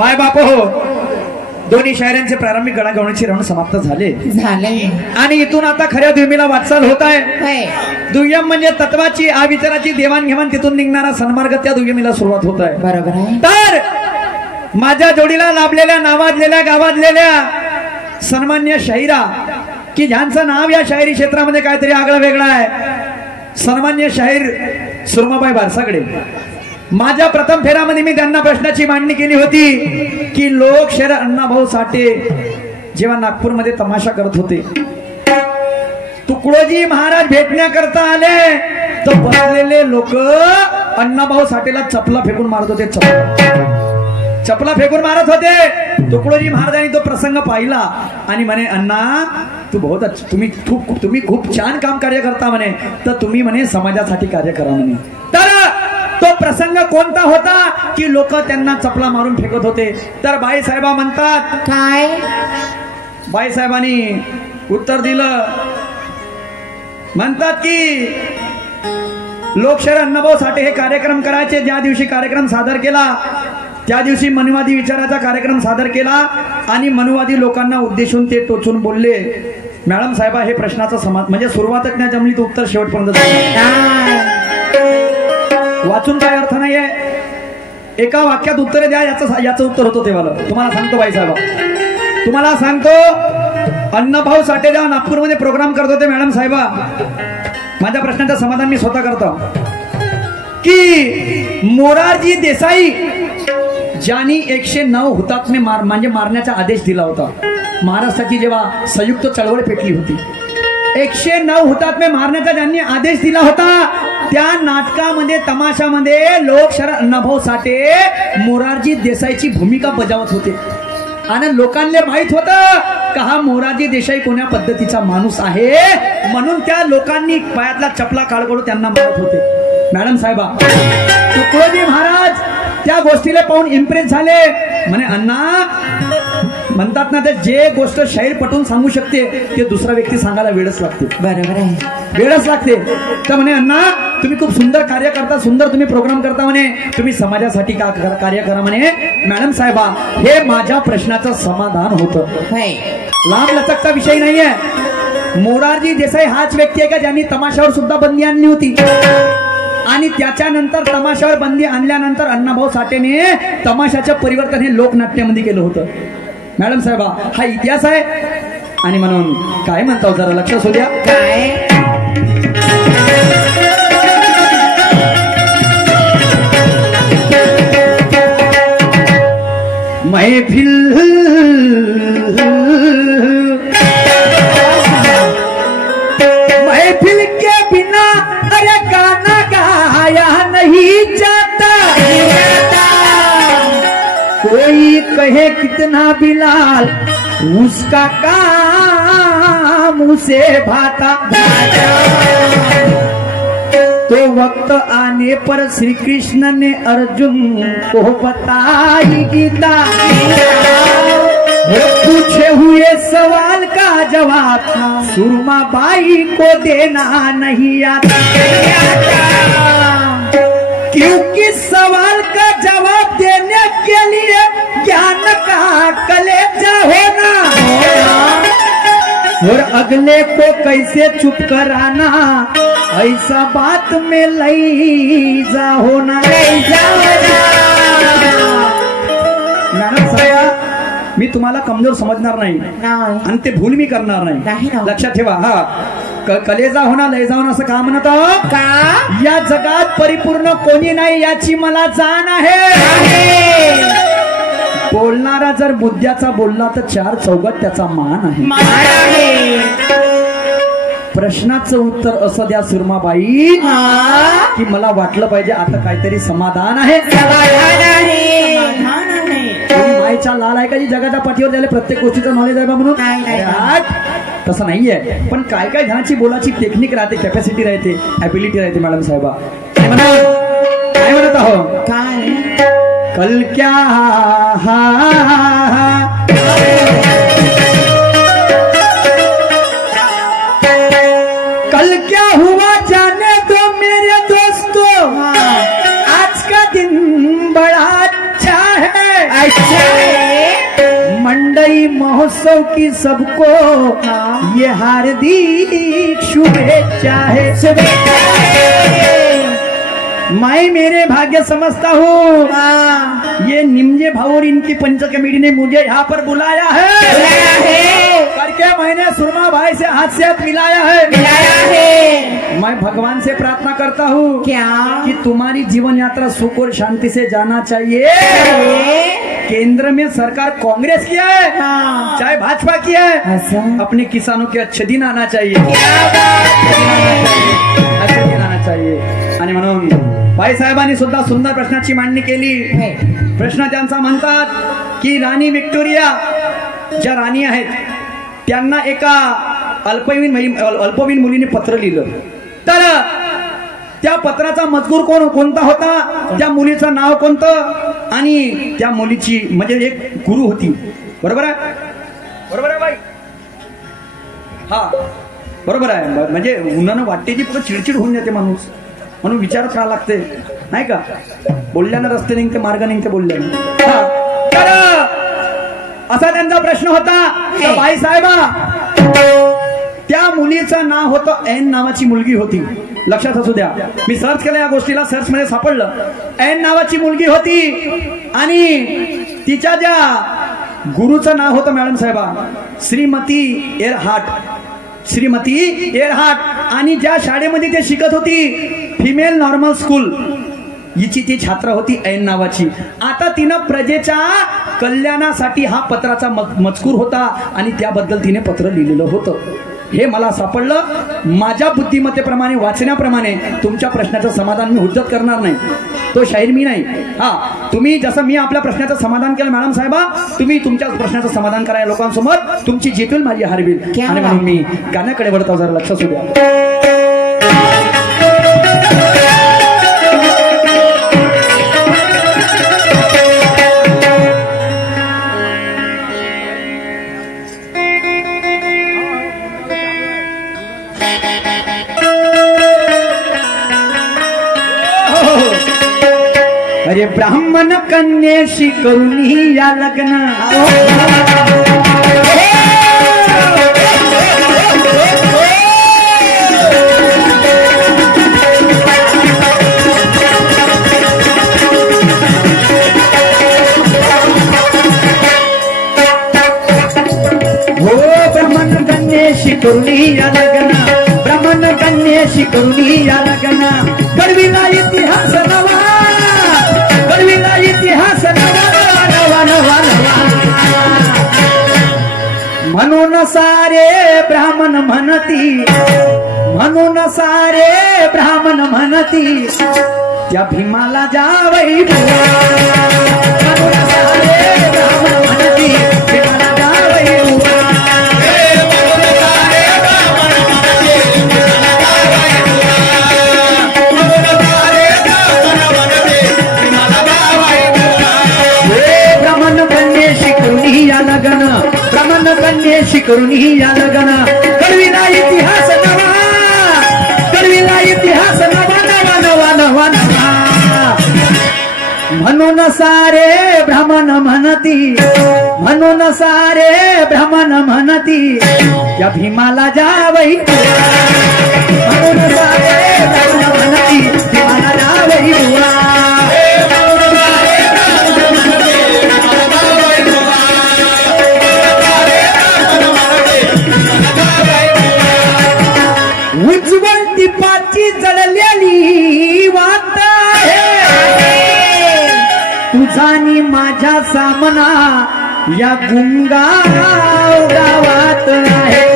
Bye बापो हो, दोन्ही शायरांचे प्रारंभिक गणागवळीचे राऊंड समाप्त झाले आणि इथून आता खऱ्या दुय्यमीला वाटचाल होत आहे। दुय्यम म्हणजे तत्वाची आविचाराची देवाणघेवाण, तिथून निघणारा सन्मार्ग, त्या दुय्यमीला सुरुवात होत आहे। बरोबर आहे। तर माझ्या जोडीला लाभलेल्या नावाजलेल्या गावाजलेल्या सन्मान्य शाहिरा की ज्यांचं नाव या शायरी क्षेत्रामध्ये काहीतरी आगळं वेगळं आहे, सन्मान्य शाहीर सुरमाबाई बारसाकडे माझ्या प्रथम फेऱ्यामध्ये मी त्यांना प्रश्नाची मांडणी केली होती की लोकशाहीर अण्णाभाऊ साठे जेव्हा नागपूरमध्ये तमाशा करत होते, तुकडोजी महाराज भेटण्याकरता आले तर बसलेले लोक अण्णाभाऊ साठेला चपला फेकून मारत होते, चपला फेकून मारत होते। तुकडोजी महाराजांनी तो प्रसंग पाहिला आणि म्हणे, अण्णा तू बहुत तुम्ही खूप छान काम कार्य करता म्हणे, तर तुम्ही म्हणे समाजासाठी कार्य करा म्हणे। तर तो प्रसंग कोणता होता की लोक त्यांना चपला मारून फेकत होते। तर बाईसाहेबा म्हणतात काय, बाईसाहेबांनी उत्तर दिलं, म्हणतात की लोकशाहीर अण्णाभाऊ साठे हे कार्यक्रम करायचे, ज्या दिवशी कार्यक्रम सादर केला त्या दिवशी मनुवादी विचाराचा कार्यक्रम सादर केला आणि मनुवादी लोकांना उद्देशून ते टोचून बोलले, मॅडम साहेबा हे प्रश्नाचं समाज म्हणजे सुरुवातच नाही जमली तर उत्तर शेवटपर्यंत वाचून काय अर्थ नाहीये, एका वाक्यात उत्तर द्या, याचं उत्तर होतं तेव्हा। तुम्हाला सांगतो बाईसाहेबा, तुम्हाला सांगतो अण्णाभाऊ साठे जेव्हा नागपूरमध्ये प्रोग्राम करत होते, मॅडम साहेबा माझ्या प्रश्नाचं समाधान मी स्वतः करतो की मोरारजी देसाई ज्यांनी 109 हुतात्मे म्हणजे मारण्याचा आदेश दिला होता, महाराष्ट्राची जेव्हा संयुक्त चळवळ पेटली होती, 109 हुतात्मे मारण्याचा ज्यांनी आदेश दिला होता, त्या नाटकामध्ये तमाशामध्ये लोकशाहीर अण्णाभाऊ साठे मोरारजी देसाईची भूमिका बजावत होते आणि लोकांना माहित होतं का हा मोरारजी देसाई कोण्या पद्धतीचा माणूस आहे, म्हणून त्या लोकांनी पायातला चपला काढून त्यांना मारत होते। मॅडम साहेबा तुकडोजी महाराज त्या गोष्टीला पाहून इम्प्रेस झाले, म्हणे अण्णा म्हणतात ना ते जे गोष्ट शाहीर पटवून सांगू शकते ते दुसरा व्यक्ती सांगायला वेळच लागते। बरोबर आहे, वेळच लागते। तर म्हणे अण्णा तुम्ही खूप सुंदर कार्य करता, सुंदर तुम्ही प्रोग्राम करता म्हणे, तुम्ही समाजासाठी का कार्य करा म्हणे। मॅडम साहेबा हे माझ्या प्रश्नाचं समाधान होतं, लांब लचकचा विषय नाहीये। मोरारजी देसाई हाच व्यक्ती आहे का ज्यांनी तमाशावर सुद्धा बंदी आणली होती आणि त्याच्यानंतर तमाशावर बंदी आणल्यानंतर अण्णाभाऊ साठेने तमाशाचं परिवर्तन हे लोकनाट्यामध्ये केलं होतं। मॅडम साहेबा हा इतिहास आहे आणि म्हणून काय म्हणता जरा लक्ष असू द्या, काय महफिल के बिना अरे गाना गाया नहीं जाता, कोई कहे कितना बिलाल उसका काम उसे भाता, तो वक्त आने पर श्री कृष्ण ने अर्जुन को बताई गीता, पूछे हुए सवाल का जवाब सुरमा बाई को देना नहीं आता, क्योंकि सवाल का जवाब देने के लिए ज्ञान का कलेजा होना और अगले को कैसे चुप कराना, ऐसा बात में लैजा होना। मी तुम्हाला कमजोर समजणार नाही आणि ते भूल मी करणार नाही, लक्षात ठेवा। हा कलेजा होना लयजा होना असं का म्हणत का, या जगात परिपूर्ण कोणी नाही याची मला जाण आहे, बोलणारा जर मुद्द्याचा बोलला तर चार चौघात त्याचा मान आहे। प्रश्नाचं उत्तर असं द्या सुरमाबाई की मला वाटलं पाहिजे आता काहीतरी समाधान आहे, मायच्या लाल आहे का जी जगाच्या पाठीवर जायला प्रत्येक गोष्टीचं नॉलेज आहे बा म्हणून, तसं नाहीये। पण काय काय जणांची बोलाची टेक्निक राहते, कॅपॅसिटी राहते, ॲबिलिटी राहते। मॅडम साहेबा काय म्हणत आहो, काय कल क्या कल क्या हुआ जाने दो मेरे दोस्तों, आज का दिन बड़ा अच्छा है, अच्छा महोत्सव की सबको ये हार्दिक शुभेच्छा है। मैं मेरे भाग्य समझता हूँ ये निमजे भाव और इनकी पंच कमेटी ने मुझे यहाँ पर बुलाया है करके मैंने सुरमा भाई से हाथ से हाथ मिलाया है। मैं भगवान से प्रार्थना करता हूँ क्या कि तुम्हारी जीवन यात्रा सुख और शांति से जाना चाहिए। केंद्र में सरकार कांग्रेस की है चाहे भाजपा की है, अपने किसानों के अच्छे दिन आना चाहिए, अच्छे दिन आना चाहिए। आणि म्हणून भाईसाहेबांनी सुद्धा सुंदर प्रश्नाची मांडणी केली। प्रश्न त्यांचा म्हणतात की राणी व्हिक्टोरिया ज्या राणी आहेत त्यांना एका अल्पवयीन मुलीने पत्र लिहिलं, तर त्या पत्राचा मजकूर कोणता होता, त्या मुलीचं नाव कोणतं आणि त्या मुलीची म्हणजे एक गुरु होती, बरोबर आहे, बरोबर आहे बाई, हा बरोबर आहे, म्हणजे उन्हानं वाटते की पुढे चिडचिड होऊन जाते माणूस, म्हणून विचारत राहावं लागते नाही का, बोलल्यानं रस्ते निघते मार्ग निघते बोलल्यानं। तर असा त्यांचा प्रश्न होता। बाई साहेबा त्या मुलीचं नाव होतं एन नावाची मुलगी होती, लक्षात असू द्या, मी सर्च केलं या गोष्टीला, सर्च मध्ये सापडलं, एन नावाची मुलगी होती आणि तिच्या ज्या गुरुचं नाव होतं मॅडम साहेबा श्रीमती एरहाट, श्रीमती एरहाट, आणि ज्या शाळेमध्ये ते शिकत होती फिमेल नॉर्मल स्कूल हिची ती छात्र होती ऐन नावाची। आता तिनं प्रजेच्या कल्याणासाठी हा पत्राचा मजकूर होता आणि त्याबद्दल तिने पत्र लिहिलेलं होतं, हे मला सापडलं। माझ्या बुद्धिमत्तेप्रमाणे वाचण्याप्रमाणे तुमच्या प्रश्नाचं समाधान मी हुज्जत करणार नाही, तो शाहीर मी नाही, हा तुम्ही जसं मी आपल्या प्रश्नाचं समाधान केलं मॅडम साहेबा, तुम्ही तुमच्या प्रश्नाचं समाधान करा लोकांसमोर, तुमची जितून माझी हारविल। आणि म्हणून मी गाण्याकडे वळतो, जरा लक्ष असू द्या। अरे ब्राह्मण कन्येशी करून या लग्न, हो ब्राह्मण कन्येशी करून या लग्न, ब्राह्मण कन्येशी करून या लग्न, कडविला इतिहास नवा, कडविला इतिहास नवा नवा नवा नवा, म्हणून सारे ब्राह्मण म्हणती, म्हणून सारे ब्राह्मण म्हणती त्या भीमाला जावई बुवा, म्हणून सारे ब्राह्मण म्हणती भीमाला जावई बुवा, म्हणून सारे ब्राह्मण म्हणती भीमाला जावई बुवा, म्हणून सारे ब्राह्मण म्हणती भीमाला जावई बुवा। हे ब्राह्मण कन्येशी करून या लग्न, ब्राह्मण कन्येशी करून या लग्न, कडविला इतिहास नवा, कडविला इतिहास नवा नवा नवा नवा नवा, म्हणून सारे ब्राह्मण म्हणती, म्हणून सारे ब्राह्मण म्हणती त्या भीमाला जावई, म्हणून सारे ब्राह्मण म्हणती भीमाला जावई बुवा, उज्ज्वल दीपाची जळलेली वाट आहे, तुझानी माझ्या सामना या गुंगाव गावात आहे,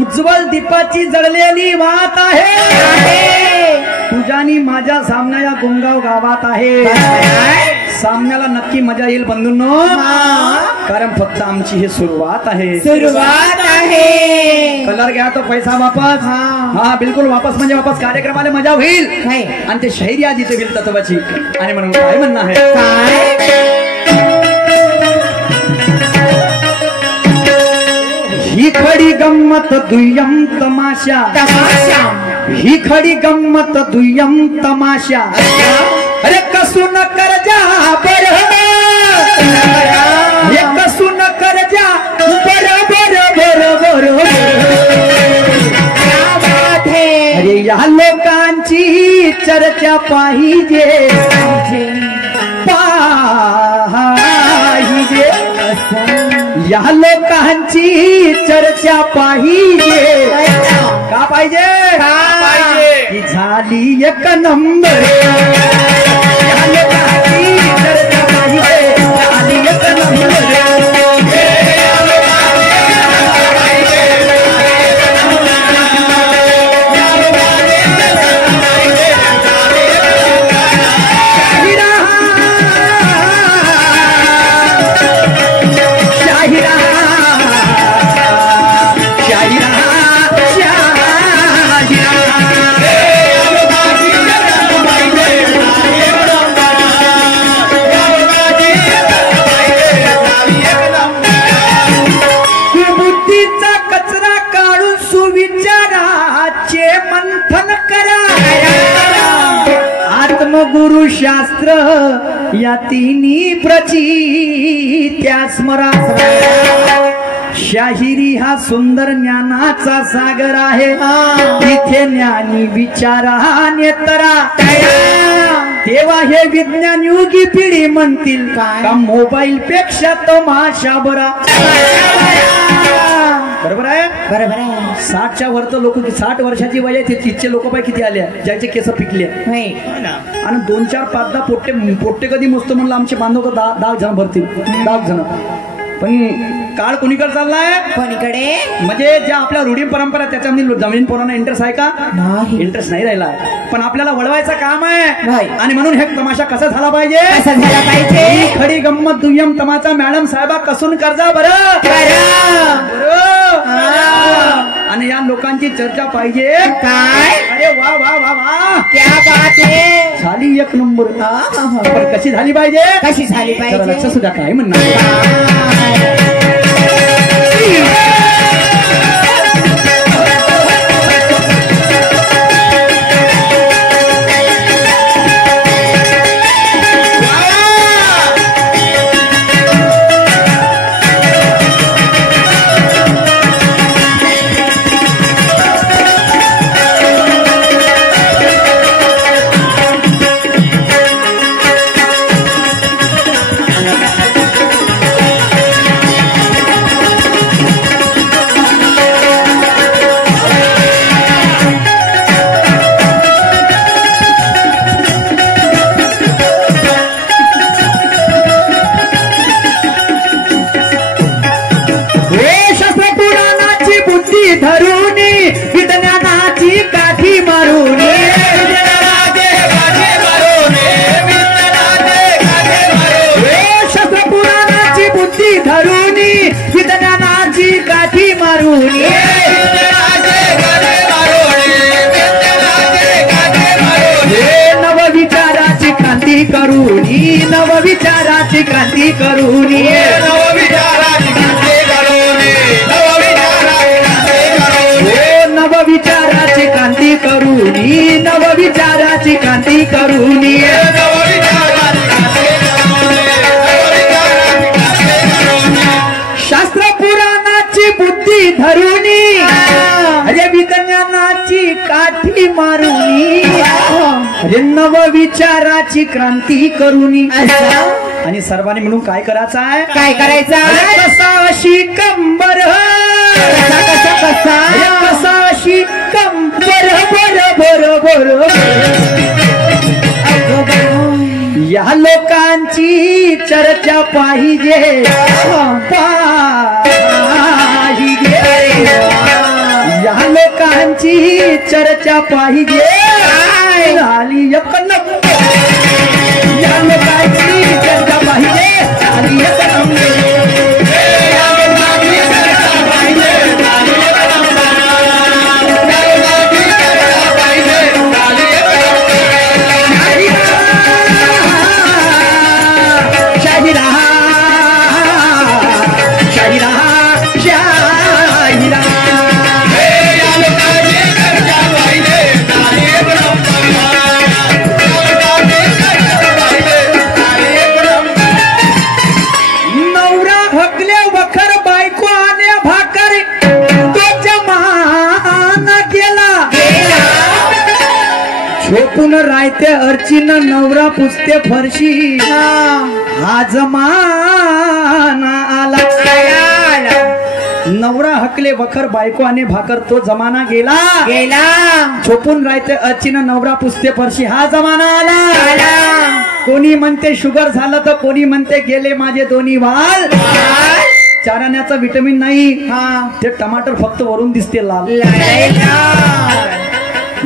उज्ज्वल दीपाची जळलेली वाट आहे, तुझानी माझ्या सामना या गुंगाव गावात आहे। सामन्याला नक्की मजा येईल बंधूंनो, कारण फक्त आमची ही सुरुवात आहे, सुरुवात आहे। कलर घ्या तो पैसा वापस, हा बिलकुल वापस म्हणजे वापस, कार्यक्रमाला मजा होईल आणि ते शाहिरी आज इथे होईल तत्वाची। आणि म्हणून काय म्हणणं आहे, ही खडी गंमत दुय्यम तमाशा, ही खडी गंमत दुय्यम तमाशा, अरे कसून कर जा बरं, हे कसून या लोकांची चर्चा पाहिजे पाहिजे या लोकांची चर्चा पाहिजे का पाहिजे की झाली एक नंबर या लोकांची चर्चा पाहिजे झाली एक नंबर गुरुशास्त्र या तिन्ही प्रची त्या स्मरा शाहिरी हा सुंदर ज्ञानाचा सागर आहे तिथे ज्ञानी विचारा नेतरा तेव्हा हे विज्ञान युगी पिढी म्हणतील का मोबाईल पेक्षा तो माशा बरा बरोबर आहे बरोबर आहे 60च्या वर तर लोक 60 वर्षाची वय आहे तिथचे लोक पाय किती आले ज्याचे केस पिकले आणि 2 4 5 10 पोट्टे कधी मोजतो म्हणलं आमचे बांधव तर 10 जण भरतील 10 जण पण काळ कोणीकडे चाललाय कोणीकडे म्हणजे ज्या आपल्या रूढी परंपरा त्याच्यामध्ये जमीन पोरांना इंटरेस्ट आहे का नाही इंटरेस्ट नाही राहिला पण आपल्याला वळवायचं काम आहे नाही. आणि म्हणून हे तमाशा कसा झाला पाहिजे खडी गंमत दुय्यम तमाचा मॅडम साहेबा कसून कर्जा बरं आणि या लोकांची चर्चा पाहिजे काय अरे वा वा वा वा क्या बात आहे झाली एक नंबर पण कशी झाली पाहिजे कशी झाली पाहिजे लक्ष सुद्धा काय म्हणणार धरुनी विज्ञानाची काठी मारुनी शस्त्र पुराणाची बुद्धी धरुनी विज्ञानाची काठी मारुनी नवविचाराची क्रांती करुनी नवविचाराची क्रांती करुनी नवविचाराची क्रांती करुनी नवविचाराची क्रांती करुनी शास्त्र पुराणाची बुद्धी धरुनी अरे विज्ञानाची काठी मारुनी अरे नवविचाराची क्रांती करुनी आणि सर्वांनी म्हणून काय करायचं आहे काय करायचं कसा शिकंबर कसा शिकंबर बर बर बर या लोकांची चर्चा पाहिजे पाहिजे या लोकांची चर्चा पाहिजे झाली एक नंबर या लोकांची चर्चा पाहिजे झाली एक नंबर अचिन नवरा पुसते फरशी हा जमाना आला. नवरा हकले वखर बायको आणि भाकर तो जमाना गेला. झोपून राहते अचिन नवरा पुसते फरशी हा जमाना आला. कोणी म्हणते शुगर झालं तर कोणी म्हणते गेले माझे दोन्ही वाल. चारण्याचं विटॅमिन नाही ते टमाटर फक्त वरून दिसते लाल.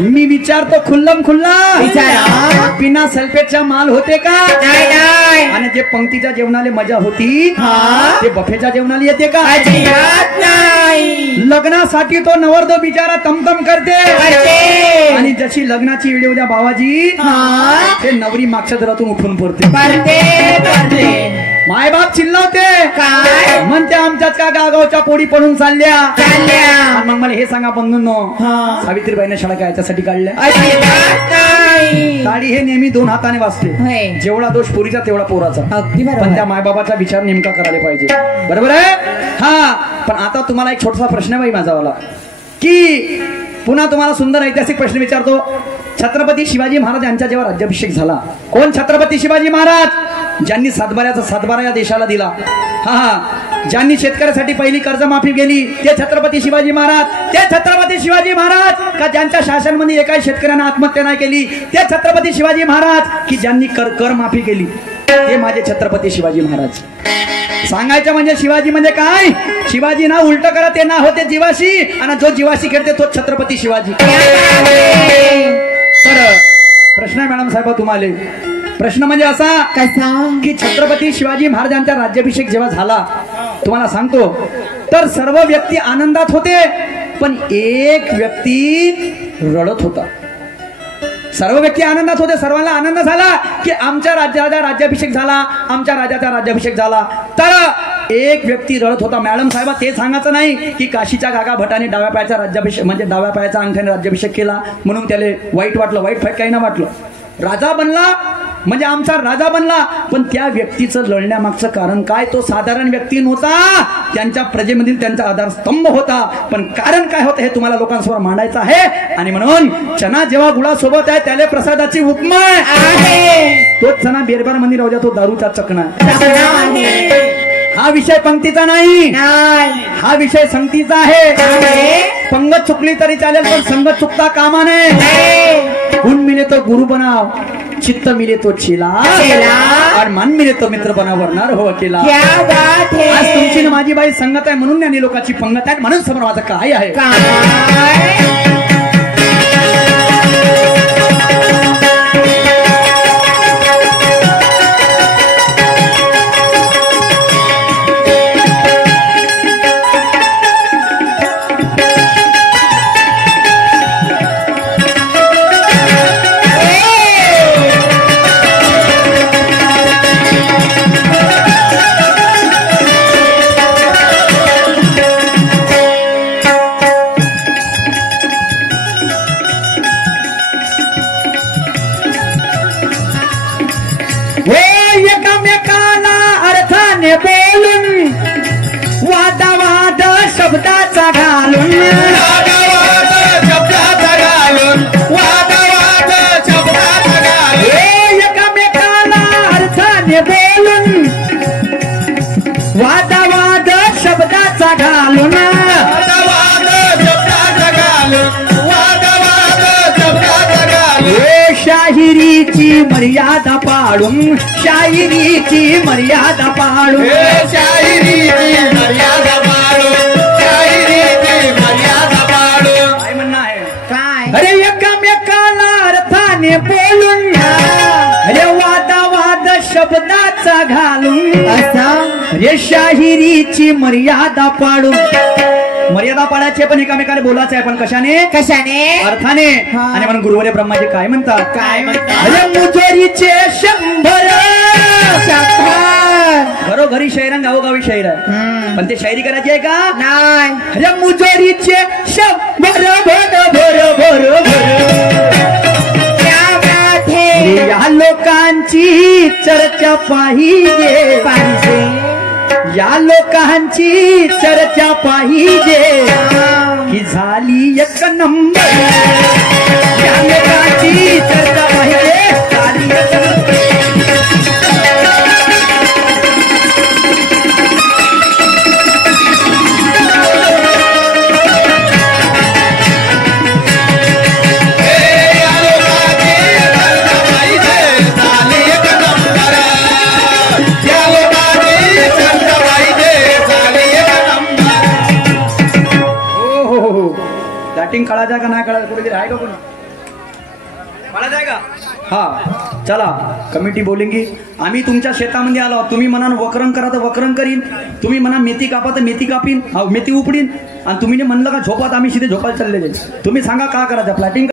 मी विचारतो खुल्लम खुल्ला बिना सल्फेटचा माल होते का? आणि जे पंक्तीच्या जेवणाला मजा होती ते बफेच्या जेवणाला येते का? लग्नासाठी तो नवरदो बिचारा तमतम करते आणि जशी लग्नाची वेळ उद्या बाबाजी ते नवरी मागच्या दरातून उठून पडते. मायबाप चिल्लावते म्हणते आमच्याच का गावच्या पोडी पडून चालल्या. मग मला हे सांगा बंधूंनो सावित्रीबाईने शाळा काय याच्यासाठी काढल्या? साडी हे नेहमी दोन हाताने वाचते. जेवढा दोष पोरीचा तेवढा पोराचा. पण त्या मायबाबाचा विचार नेमका करायला पाहिजे. बरोबर आहे. हा पण आता तुम्हाला एक छोटासा प्रश्न आहे बाई माझावाला की पुन्हा तुम्हाला सुंदर ऐतिहासिक प्रश्न विचारतो. छत्रपती शिवाजी महाराज यांचा जेव्हा राज्याभिषेक झाला, कोण छत्रपती शिवाजी महाराज? ज्यांनी सातबारा या देशाला दिला. ज्यांनी शेतकऱ्यासाठी पहिली कर्जमाफी केली ते छत्रपती शिवाजी महाराज. ते छत्रपती शिवाजी महाराज का ज्यांच्या शासनामध्ये एकाही शेतकऱ्यांना आत्महत्या नाही केली ते छत्रपती शिवाजी महाराज की ज्यांनी कर माफी केली ते माझे छत्रपती शिवाजी महाराज. सांगायचं म्हणजे शिवाजी म्हणजे काय? शिवाजी ना उलट करा ते ना होते जीवाशी आणि जो जीवाशी खेळते तो छत्रपती शिवाजी. तर प्रश्न आहे मॅडम साहेब तुम्हाला. प्रश्न म्हणजे असा की छत्रपती शिवाजी महाराजांचा राज्याभिषेक जेव्हा झाला तुम्हाला सांगतो तर सर्व व्यक्ती आनंदात होते पण एक व्यक्ती रडत होता. सर्व व्यक्ती आनंदात होते, सर्वांना आनंद झाला की आमच्या राज्याचा राज्याभिषेक झाला, आमच्या राजाचा राज्याभिषेक झाला. तर एक व्यक्ती रडत होता. मॅडम साहेब ते सांगायचं नाही की काशीच्या गागा भटाने डाव्या पायाचा राज्याभिषेक म्हणजे डाव्या पायाचा अंगठ्याने राज्याभिषेक केला म्हणून त्याला वाईट वाटलं. वाईट फाईट काही ना वाटलं. राजा बनला म्हणजे आमचा राजा बनला पण त्या व्यक्तीचं लढण्यामागचं कारण काय? तो साधारण व्यक्ती नव्हता, त्यांच्या प्रजेमधील त्यांचा आधारस्तंभ होता. पण कारण काय होतं हे तुम्हाला लोकांसमोर मांडायचं आहे. आणि म्हणून चना जेव्हा गुळासोबत आहे त्याला प्रसादाची उपमा आहे. तोच चना बेरबार मध्ये राहू द्या तो दारूचा चकणा. हा विषय पंक्तीचा नाही, हा विषय संगतीचा आहे. पंगत चुकली तरी चालेल पण संगत चुकता कामा नये. गुण मिले तो गुरु बनाव, चित्त मिले तो चिला और मन मिले तो मित्र बनावरणार हो केला. आज तुमची माझी बाई संगत आहे म्हणून ज्ञानी लोकांची पंगत आहे. म्हणून समोर माझं काय आहे बोलून वादावाद शब्दाचा घालून एकमेकाला अर्थाने बोलून वादावाद शब्दाचा घालून शाहिरीची मर्यादा पाडून शाहिरीची मर्यादा पाडून शाहिरीची मर्यादा पाडून शाहिरीची मर्यादा पाडून काय म्हणणं आहे? काय? अरे एकमेकाला अर्थाने बोलून अरे वादावाद शब्दाचा घालून असा अरे शाहिरीची मर्यादा पाडून. मर्यादा पाडायची पण एकामेकाने बोलायचं आहे पण कशाने? कशाने? अर्थाने. आणि म्हणून गुरुवारे ब्रह्माजी काय म्हणतात? काय म्हणतात? अरे मुजोरीचे 100 घरोघरी शहरां गावोगावी शहर आहे पण ते शायरी करायची आहे का? नाही. अरे मुजोरीचे 100 भर भर भर या लोकांची चर्चा पाहिजे या लोकांची चर्चा पाहिजे ही झाली एक नंबर. या लोकांची चर्चा पाहिजे झाली प्लॅटिंग काढा जाएगा नाही काढा कुठेतरी आहे का कोणी काढा जाएगा हा चला कमिटी बोलेंगी आम्ही तुमच्या शेतामध्ये आलो तुम्ही म्हणा वक्रण करा तर वक्रण करीन तुम्ही म्हणा मेथी कापा तर मेथी कापीन मेथी उपडीन आणि तुम्ही म्हणलं का झोपात आम्ही सीधे झोपायला चालले जाईल तुम्ही सांगा का करायचं प्लॅटिंग